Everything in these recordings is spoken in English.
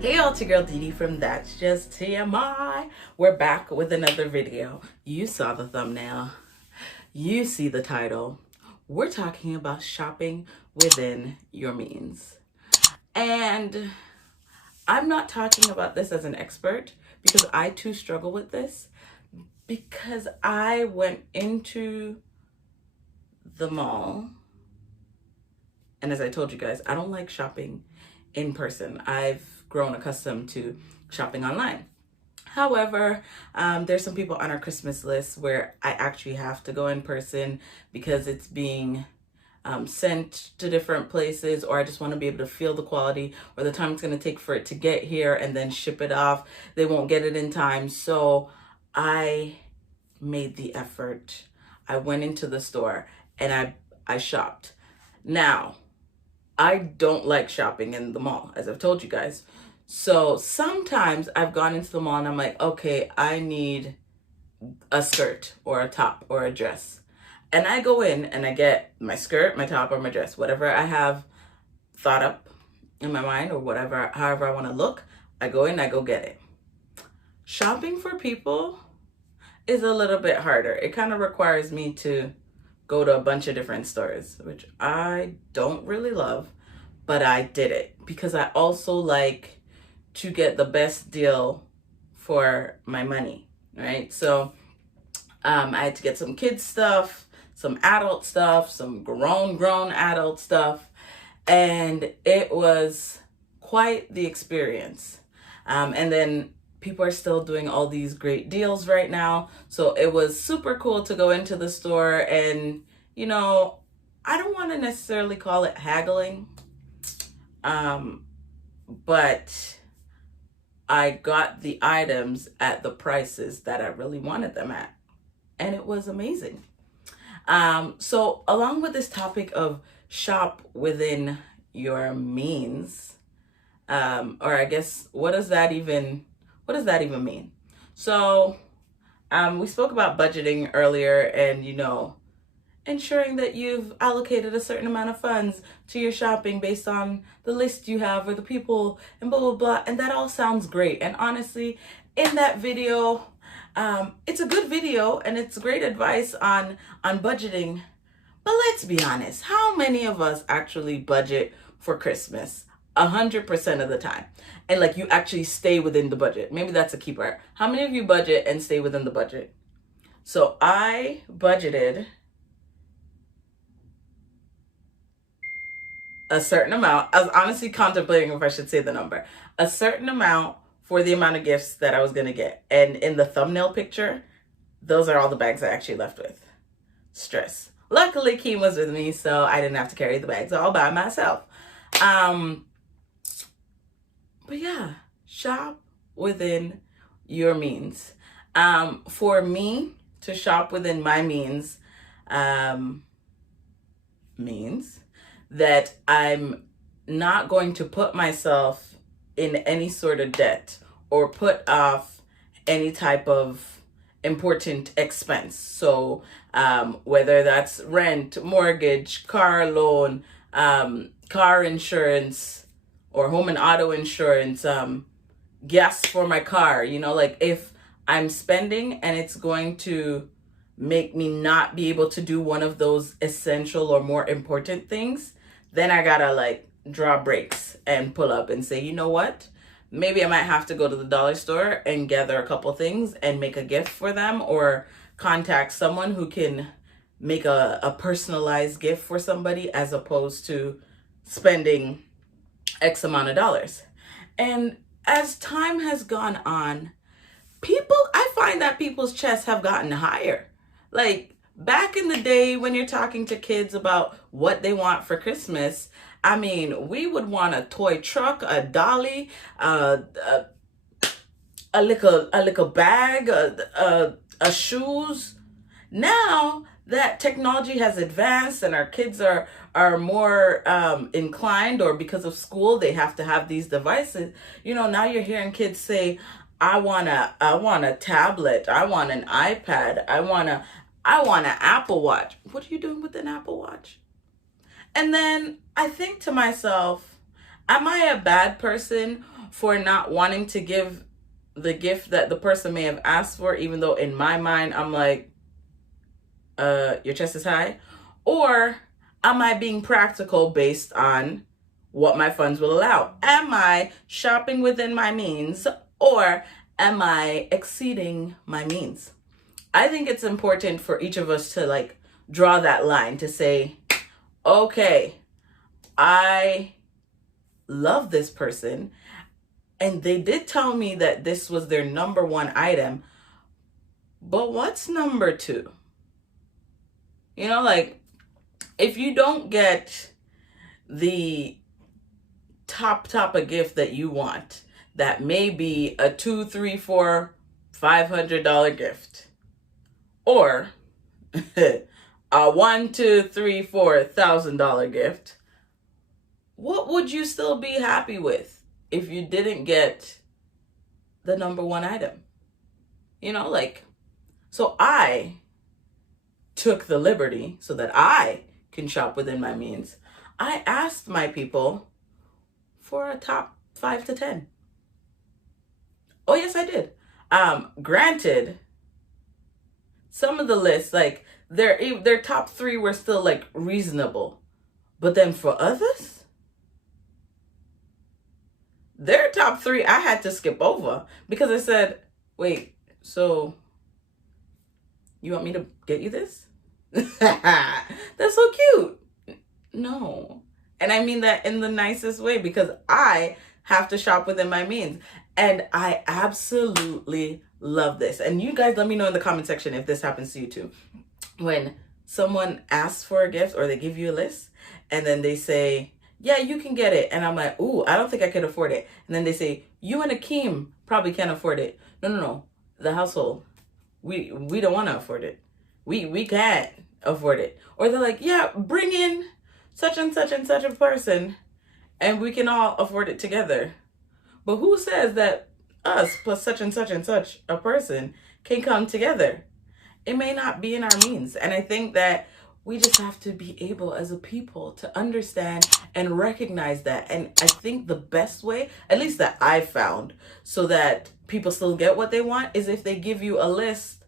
Hey y'all, it's your girl Dee Dee from That's Just TMI. We're back with another video. You saw the thumbnail. You see the title. We're talking about shopping within your means. And I'm not talking about this as an expert because I too struggle with this, because I went into the mall, and as I told you guys, I don't like shopping in person. I've grown accustomed to shopping online. However, there's some people on our Christmas list where I actually have to go in person because it's being sent to different places, or I just want to be able to feel the quality or the time it's going to take for it to get here and then ship it off. They won't get it in time. So I made the effort. I went into the store and I shopped. Now, I don't like shopping in the mall, as I've told you guys. So sometimes I've gone into the mall and I'm like, okay, I need a skirt or a top or a dress. And I go in and I get my skirt, my top, or my dress, whatever I have thought up in my mind or whatever, however I want to look. I go in, I go get it. Shopping for people is a little bit harder. It kind of requires me to go to a bunch of different stores, which I don't really love, but I did it because I also like to get the best deal for my money, right? So I had to get some kids stuff, some adult stuff, some grown adult stuff, and it was quite the experience. And then people are still doing all these great deals right now, so it was super cool to go into the store and, I don't want to necessarily call it haggling, but I got the items at the prices that I really wanted them at, and it was amazing. So along with this topic of shop within your means, or I guess, what does that even mean? So, we spoke about budgeting earlier and, ensuring that you've allocated a certain amount of funds to your shopping based on the list you have or the people and blah, blah, blah. And that all sounds great. And honestly, in that video, it's a good video and it's great advice on budgeting. But let's be honest, how many of us actually budget for Christmas? 100% of the time. And like, you actually stay within the budget. Maybe that's a key part. How many of you budget and stay within the budget? So I budgeted a certain amount. I was honestly contemplating if I should say the number. A certain amount for the amount of gifts that I was going to get. And in the thumbnail picture, those are all the bags I actually left with. Stress. Luckily, Keem was with me, so I didn't have to carry the bags all by myself. But yeah, shop within your means. For me to shop within my means, means that I'm not going to put myself in any sort of debt or put off any type of important expense. So whether that's rent, mortgage, car loan, car insurance, or home and auto insurance, gas for my car, like if I'm spending and it's going to make me not be able to do one of those essential or more important things, then I gotta draw brakes and pull up and say, you know what? Maybe I might have to go to the dollar store and gather a couple things and make a gift for them, or contact someone who can make a personalized gift for somebody as opposed to spending X amount of dollars. And as time has gone on, I find that people's chests have gotten higher. Like back in the day when you're talking to kids about what they want for Christmas, I mean, we would want a toy truck, a dolly, a little bag, a shoes. Now that technology has advanced and our kids are more inclined, or because of school they have to have these devices. Now you're hearing kids say, I want a tablet, I want an iPad, I want an Apple Watch. What are you doing with an Apple Watch? And then I think to myself, am I a bad person, for not wanting to give the gift that the person may have asked for, even though in my mind I'm like, your chest is high? Or am I being practical based on what my funds will allow? Am I shopping within my means, or am I exceeding my means? I think it's important for each of us to like draw that line to say, okay, I love this person and they did tell me that this was their number one item, but what's number two? You know, like, if you don't get the top a gift that you want, that may be a $200, $300, $400, $500 gift, or a $1,000, $2,000, $3,000, $4,000 gift, what would you still be happy with if you didn't get the number one item? You know, like, so I took the liberty so that I can shop within my means. I asked my people for a top 5 to 10. Oh yes, I did. Granted, some of the lists, like their top 3 were still like reasonable, but then for others, their top 3 I had to skip over because I said, wait, so you want me to get you this? That's so cute. No. And I mean that in the nicest way, because I have to shop within my means. And I absolutely love this. And you guys let me know in the comment section if this happens to you too. When someone asks for a gift or they give you a list and then they say, yeah, you can get it. And I'm like, ooh, I don't think I could afford it. And then they say, you and Akeem probably can't afford it. No. The household, we don't want to afford it. We can't afford it. Or they're like, yeah, bring in such and such and such a person and we can all afford it together. But who says that us plus such and such a person can come together? It may not be in our means. And I think that we just have to be able as a people to understand and recognize that. And I think the best way, at least that I've found, so that people still get what they want, is if they give you a list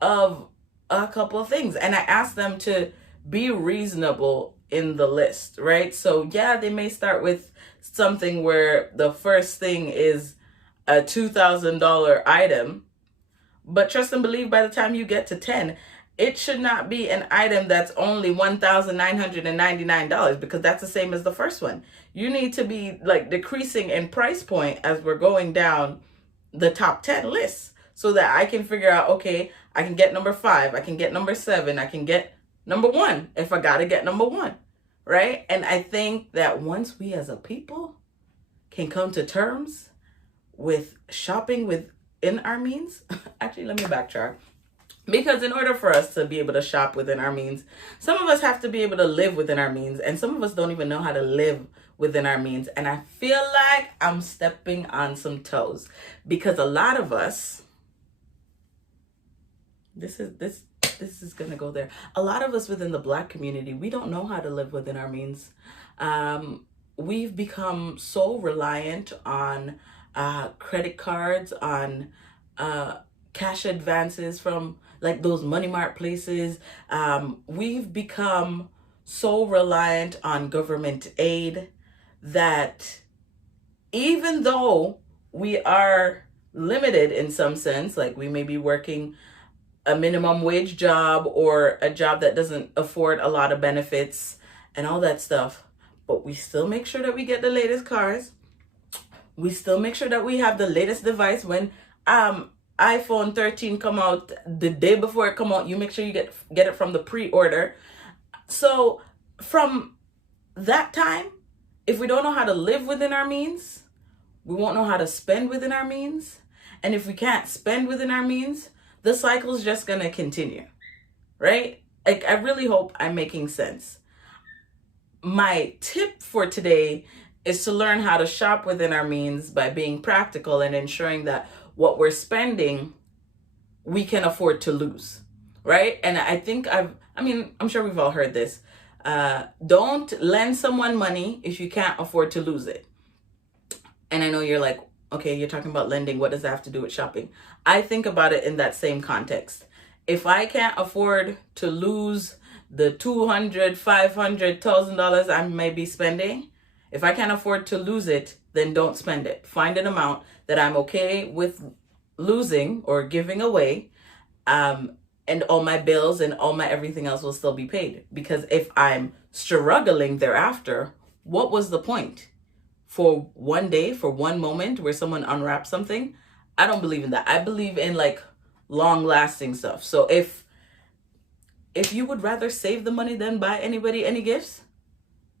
of a couple of things. And I ask them to be reasonable in the list, right? So yeah, they may start with something where the first thing is a $2,000 item, but trust and believe by the time you get to 10, it should not be an item that's only $1,999, because that's the same as the first one. You need to be like decreasing in price point as we're going down the top 10 lists, so that I can figure out, okay, I can get number 5, I can get number 7, I can get number 1 if I gotta get number 1, right? And I think that once we as a people can come to terms with shopping within our means, actually, let me backtrack. Because in order for us to be able to shop within our means, some of us have to be able to live within our means, and some of us don't even know how to live within our means. And I feel like I'm stepping on some toes, because a lot of us, this is gonna go there. A lot of us within the Black community, we don't know how to live within our means. We've become so reliant on credit cards, on cash advances from like those money mart places. We've become so reliant on government aid that even though we are limited in some sense, like we may be working a minimum wage job or a job that doesn't afford a lot of benefits and all that stuff, but we still make sure that we get the latest cars. We still make sure that we have the latest device. When iPhone 13 come out, the day before it come out, you make sure you get it from the pre-order. So from that time, if we don't know how to live within our means, we won't know how to spend within our means. And if we can't spend within our means, the cycle's just gonna continue, right? Like, I really hope I'm making sense. My tip for today is to learn how to shop within our means by being practical and ensuring that what we're spending, we can afford to lose, right? And I think I'm sure we've all heard this. Don't lend someone money if you can't afford to lose it. And I know you're like, okay, you're talking about lending. What does that have to do with shopping? I think about it in that same context. If I can't afford to lose the $200,000, $500,000 I may be spending, if I can't afford to lose it, then don't spend it. Find an amount that I'm okay with losing or giving away, and all my bills and all my everything else will still be paid. Because if I'm struggling thereafter, what was the point? For one day, for one moment where someone unwraps something, I don't believe in that. I believe in like long lasting stuff. So if you would rather save the money than buy anybody any gifts,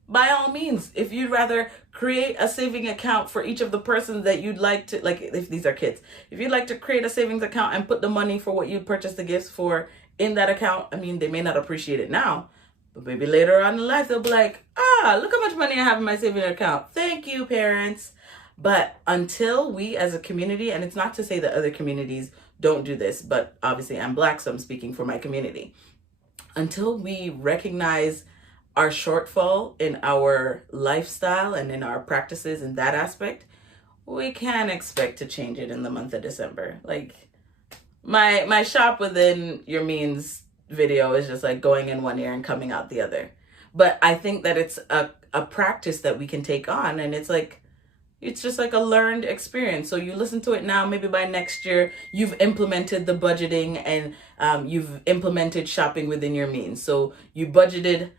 by all means. If you'd rather create a saving account for each of the persons that you'd like to, like if these are kids, if you'd like to create a savings account and put the money for what you'd purchase the gifts for in that account, I mean, they may not appreciate it now, but maybe later on in life, they'll be like, look how much money I have in my saving account. Thank you, parents. But until we as a community, and it's not to say that other communities don't do this, but obviously I'm Black, so I'm speaking for my community. Until we recognize our shortfall in our lifestyle and in our practices in that aspect, we can't expect to change it in the month of December. Like my shop within your means video is just like going in one ear and coming out the other. But I think that it's a practice that we can take on, and it's just like a learned experience. So you listen to it now, maybe by next year, you've implemented the budgeting and you've implemented shopping within your means. So you budgeted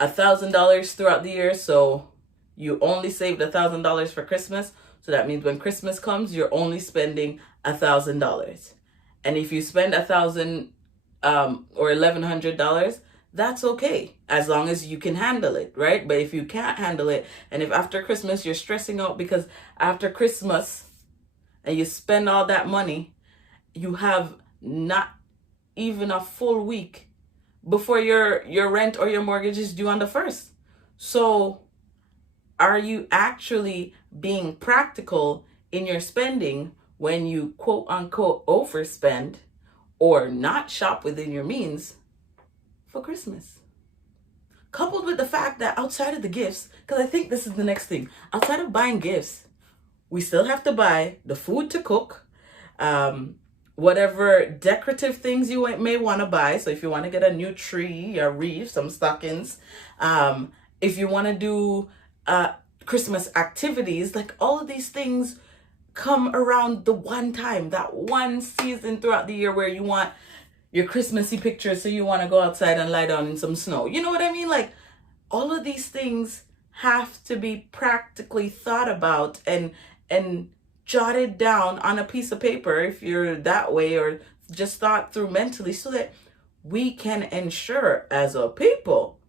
$1,000 throughout the year. So you only saved $1,000 for Christmas. So that means when Christmas comes, you're only spending $1,000. And if you spend $1,000 or $1,100, that's okay, as long as you can handle it, right? But if you can't handle it, and if after Christmas you're stressing out because after Christmas and you spend all that money, you have not even a full week before your rent or your mortgage is due on the 1st. So are you actually being practical in your spending when you quote unquote overspend or not shop within your means for Christmas? Coupled with the fact that outside of the gifts, because I think this is the next thing, outside of buying gifts, we still have to buy the food to cook, whatever decorative things you may want to buy. So if you want to get a new tree, a wreath, some stockings, if you want to do Christmas activities, like all of these things come around the one time, that one season throughout the year where you want your Christmassy pictures, so you want to go outside and lie down in some snow. You know what I mean? Like all of these things have to be practically thought about and jotted down on a piece of paper if you're that way, or just thought through mentally, so that we can ensure as a people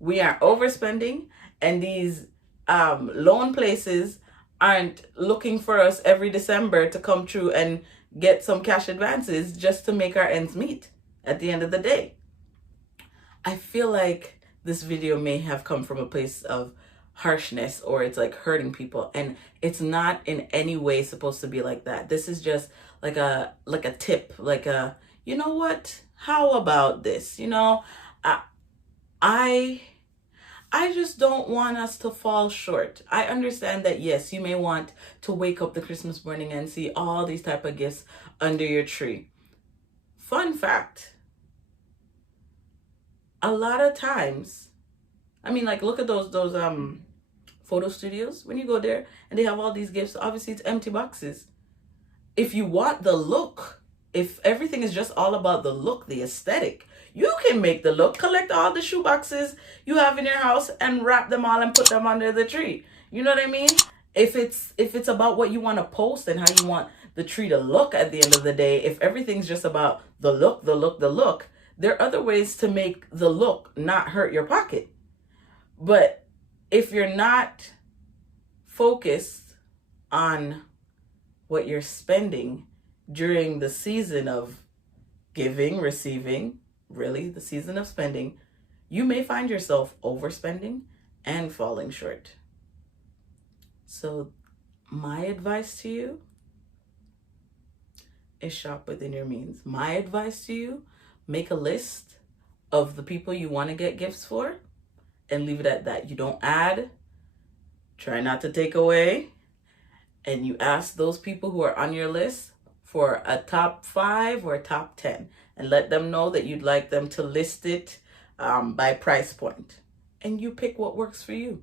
we aren't overspending, and these loan places aren't looking for us every December to come through and get some cash advances just to make our ends meet at the end of the day. I feel like this video may have come from a place of harshness, or it's like hurting people, and it's not in any way supposed to be like that. This is just like a tip, like a, you know what, how about this, I just don't want us to fall short. I understand that, yes, you may want to wake up the Christmas morning and see all these type of gifts under your tree. Fun fact, a lot of times, I mean, like, look at those photo studios. When you go there and they have all these gifts, obviously it's empty boxes. If you want the look, if everything is just all about the look, the aesthetic, you can make the look, collect all the shoe boxes you have in your house and wrap them all and put them under the tree. You know what I mean? If it's about what you want to post and how you want the tree to look at the end of the day, if everything's just about the look, there are other ways to make the look not hurt your pocket. But if you're not focused on what you're spending during the season of giving, receiving, really the season of spending, you may find yourself overspending and falling short. So my advice to you is shop within your means. My advice to you, make a list of the people you want to get gifts for and leave it at that. You don't add, try not to take away, and you ask those people who are on your list for a top 5 or a top 10, and let them know that you'd like them to list it by price point, and you pick what works for you.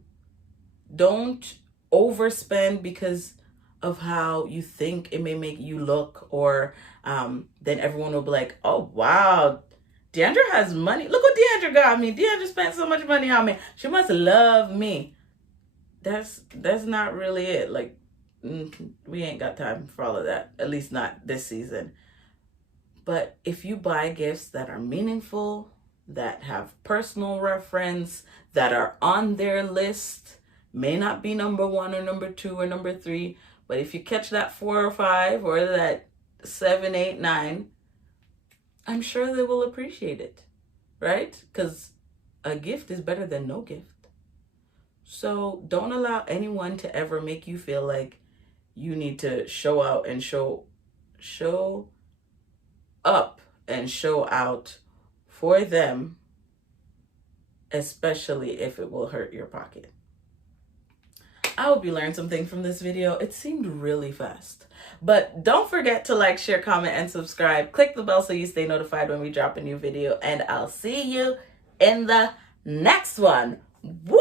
Don't overspend because of how you think it may make you look, or then everyone will be like, oh wow, Deandra has money. Look what Deandra got me. Deandra spent so much money on me. She must love me. That's not really it. Like, we ain't got time for all of that. At least not this season. But if you buy gifts that are meaningful, that have personal reference, that are on their list, may not be number 1 or number 2 or number 3, but if you catch that 4 or 5 or that 7, 8, 9, I'm sure they will appreciate it, right? Because a gift is better than no gift. So don't allow anyone to ever make you feel like you need to show out and show up and show out for them, especially if it will hurt your pocket. I hope you learned something from this video. It seemed really fast. But don't forget to like, share, comment, and subscribe. Click the bell so you stay notified when we drop a new video. And I'll see you in the next one. Woo!